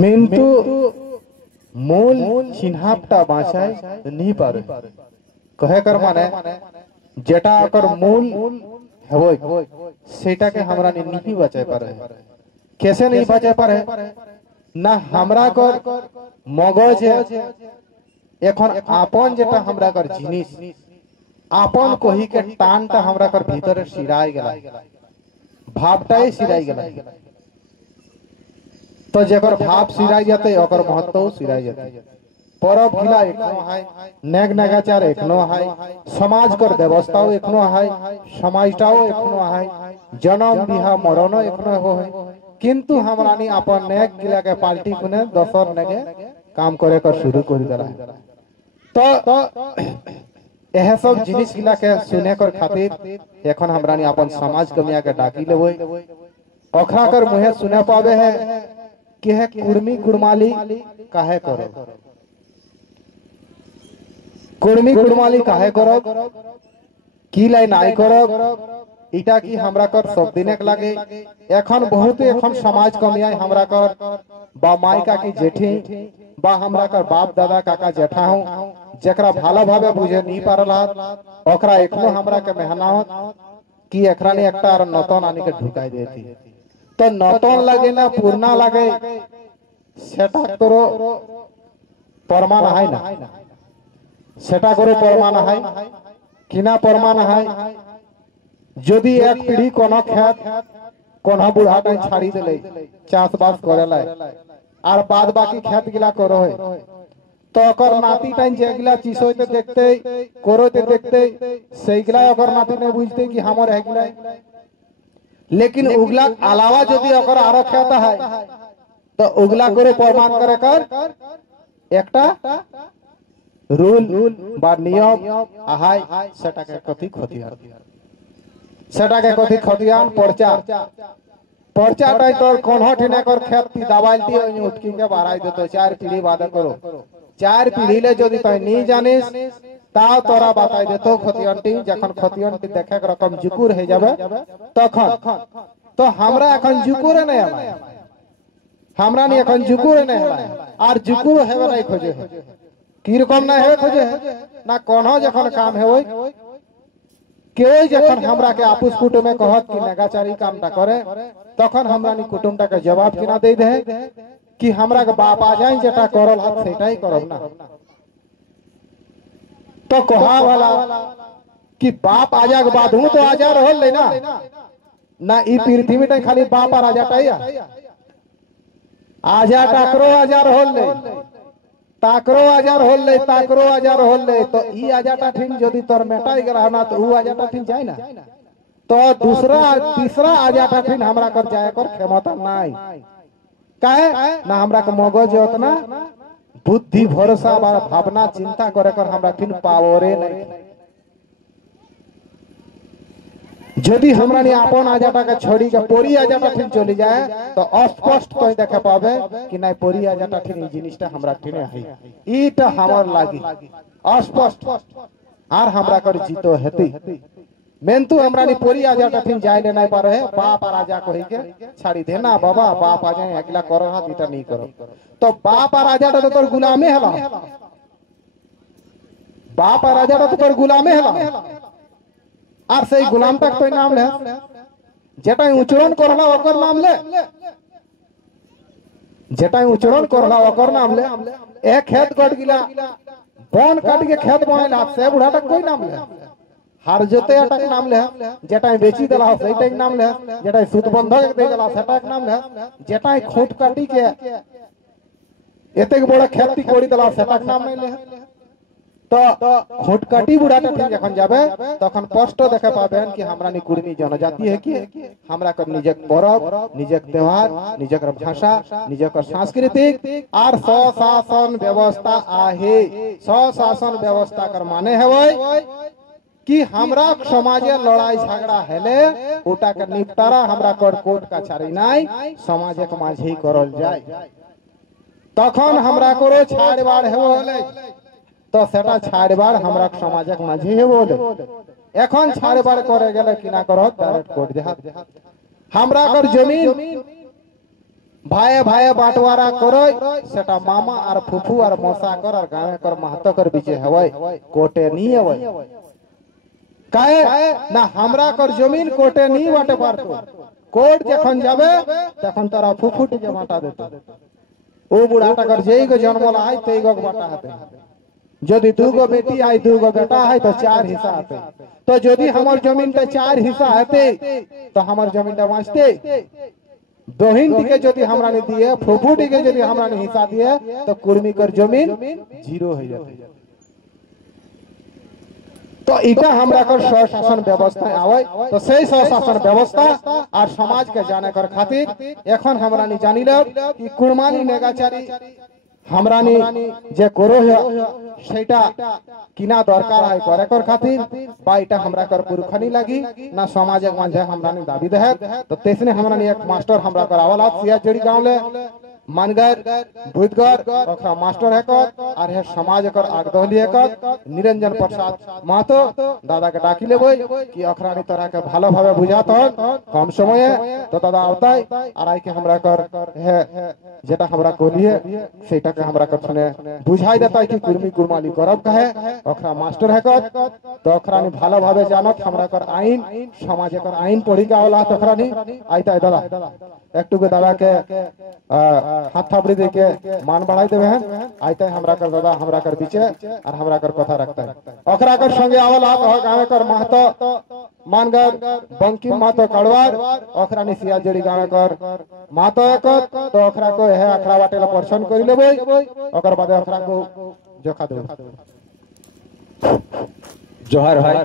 মিন্টু মূল চিহ্নাটা বাঁচায় নি পারে কহে কর মানে যেটা ওকর মূল হবই সেটাকে हमरा नहीं बचाए पारे कैसे नहीं बचाए पारे ना हमरा कर मगज এখন আপন যেটা हमरा कर জিনিস আপন কহি के টানটা हमरा कर ভিতরে শিরাই গেলা ভাবটাই শিরাই গেলা तो जेकर भाव सिराई जाते ओकर महत्व सिराई जाते परब गिला एकनो है नेग नेगाचार एकनो है समाज कर व्यवस्थाओ एकनो है समाजटाओ एकनो है जन्म बिहा मरण एकनो हो है किंतु हमरानी अपन नेग गिला के पार्टी कुने दसर नेगे काम करे कर शुरू कर देला तो एह सब जिनिस गिला के सुने कर खातिर एखन हमरानी अपन समाज कमिया के डाकी लेबोय ओखरा कर मुहे सुने पावे है कि है कुर्मी कुर्माली काहे करो कुर्मी कुर्माली काहे करो की लाई नाई करो इटा की हमरा कर सब दिने के लागे एखन बहुत एखन समाज कमियाई हमरा कर बा माई का की जेठी बा हमरा कर बाप दादा काका जेठा हूं जेकरा भाला भावे बुझे नहीं पारला ओकरा एकनो हमरा के मेहनत की एकरा ने एकटा और नतन आनी के ढुकाई देती तो नतन लगे ना पूर्णा लगे सेटा करो परमान है ना सेटा करो परमान है किना परमान है यदि एक पीढ़ी कोनो खेत कोनो बुढ़ा टाइम छाड़ी देले चाष बास करेला और बाद बाकी खेत गिला करो है तो ओकर नाती टाइम जे गिला चिसोते देखते करोते देखते सही गिला ओकर नाती ने बुझते कि हमर है गिला लेकिन उगला अलावा यदि अगर आरो खेता है तो उगला करे प्रमाण करे कर एकटा रूल बा नियम आहाय सेटा के कथि खतियान सेटा के कथि खतियान पर्चा पर्चा टाइ तोर कोन्हो ठिने कर खेत ती दबाइलती उठकी के बाराई देतो चार पीढ़ी बाद करो चार पीढ़ी ले यदि तय नहीं जानिस ताव तोरा बताई देतो खतियनटी जखन खतियनटी देखे के रकम जुकुर हे जाबे तखन तो हमरा एखन जुकुर नै आला हमरा नि एखन जुकुर नै आला आर जुकुर हेबे नै खोजे की रकम नै हेबे खोजे ना कोनो जखन काम हेबै के जखन हमरा के आपस कुटुम में कहत कि नगाचारी कामटा करे तखन हमरा नि कुटुमटा के जवाब किना दे दे कि हमरा के बाप आ जाय जेटा करल हाथ सेटाई करब ना तो कहा वाला कि बाप आजा के बाद हूं तो आजा रहल ले ना ना ई पृथ्वी में खाली बाप आ राजा टाइया आजा टाकरो आजा रहल ले ताकरो आजा रहल ले ताकरो आजा रहल ले तो ई आजा टाठिन यदि तोर मेटाई गेला ना तो ऊ आजा टाठिन जाय ना तो दूसरा तीसरा आजा टाठिन हमरा कर जाय कर क्षमता नाई काहे ना हमरा के मगज उतना बुद्धि भरोसा बा भावना चिंता करे कर हमरा किन पावरे नहीं यदि हमरा ने अपन आजाटा के छोड़ी के पोरी आजाटा ठिन चली जाए तो स्पष्ट तो देखे पावे कि नहीं पोरी आजाटा ठिन ई जिनिसटा हमरा ठिने है ईटा हमर लागी स्पष्ट आर हमरा कर जीतो हेती मेंतु हमरा नि पोरी आजाटा ठिन जाय ले नहीं पारे बाप राजा कहि के छाड़ी देना बाबा बाप आ जाए अगला करो हाथ इटा नहीं करो तो बाप राजाटा तो तोर गुलामे हला बाप राजाटा तो तोर गुलामे हला आर सही गुलाम तक तो नाम ले जेटा उच्चारण करला ओकर नाम ले जेटा उच्चारण करला ओकर नाम ले एक खेत कट गिला बन काट के खेत बनाइला से बुढ़ा तक कोई नाम ले हार जोते अटक नाम ले जेटा बेची देला सही तक नाम ले जेटा सूद बंधक दे देला सेटा नाम ले जेटा खोट काटी के एतेक बड़ा खेत कोड़ी देला सेटा नाम नहीं ले तो खोट काटी बुढ़ा तक जखन जाबे तखन स्पष्ट देखे पाबेन कि हमरा नि कुर्मी जनजाति है कि हमरा कर निजक परब निजक त्योहार निजक भाषा निजक सांस्कृतिक आर स्वशासन व्यवस्था आहे स्वशासन व्यवस्था कर माने हेवै कि हमरा समाजे लड़ाई झगड़ा हेले ओटा के निपटारा हमरा कोर्ट कचहरी नाई समाजे के माझे करल जाय तखन हमरा करो छाड़बाड़ हेवले तो सेटा छाड़बाड़ हमरा समाजक माझे हेवले एखन छाड़बाड़ करे गेले किना करत डायरेक्ट कोर्ट देहात हमरा कर जमीन भाई भाई बांटवारा करो सेटा मामा और फुफू और मौसा कर और गाँव कर महतो कर बीचे हवय कोटे नहीं हवय काहे ना हमरा कर जमीन कोटे नहीं बाटे पारतो कोर्ट जखन जाबे तखन तोरा फुफुट के बांटा देतो ओ बुढ़ाटा कर जेई को जन्मला है तेई गो बांटा हते यदि दूगो बेटी है दूगो बेटा है तो 4 हिस्सा हते तो यदि हमर जमीन के 4 हिस्सा हते तो हमर जमीन ता बाँचते दोहिन टी के यदि हमरा ने दिए फुफुट के यदि हमरा ने हिस्सा दिए तो कुर्मी कर जमीन 0 हो जाते तो इटा हमरा कर स्वशासन व्यवस्था आवे तो सही स्वशासन व्यवस्था और समाज के जाने कर खातिर एखन हमरा नि जानि लो कि कुर्मानी नेगाचारी हमरा नि जे करो है सेटा किना दरकार है करे कर खातिर बा इटा हमरा कर पुरखनी लगी ना समाज मांझे हमरा नि दाबी दे तो तेसने हमरा नि एक मास्टर हमरा कर आवला सिया जड़ी गांव ले मानगर बुधगर ओकरा मास्टर है और है समाज कर आगदहली है निरंजन प्रसाद महतो दादा के डाकी लेबै कि ओकरा नि तरह के भालो भावे बुझात हो कम समय तो दादा आवताय और आई के हमरा कर है जेटा हमरा कोलिए सेटा के हमरा कर सुने बुझाई देता कि कुर्मी कुर्माली करब कहे ओकरा मास्टर है तो ओकरा नि भालो भावे जानत हमरा कर आईन समाज कर आईन पढ़ी के आवला तो ओकरा नि आइता दादा एकटू के दादा के हाथ थापड़ी दे के मान बढ़ाई देवे हैं आइते हमरा कर दादा हमरा कर पीछे और हमरा कर कथा रखता है ओकरा कर संगे आवल आप गावे कर महतो मानगर बंकिम महतो कड़वार ओकरा नि सिया जड़ी गावे कर महतो एक तो ओकरा को है अखरा बाटेला पर्सन करि लेबै ओकर बाद ओकरा को जोखा देबै जोहार भाई।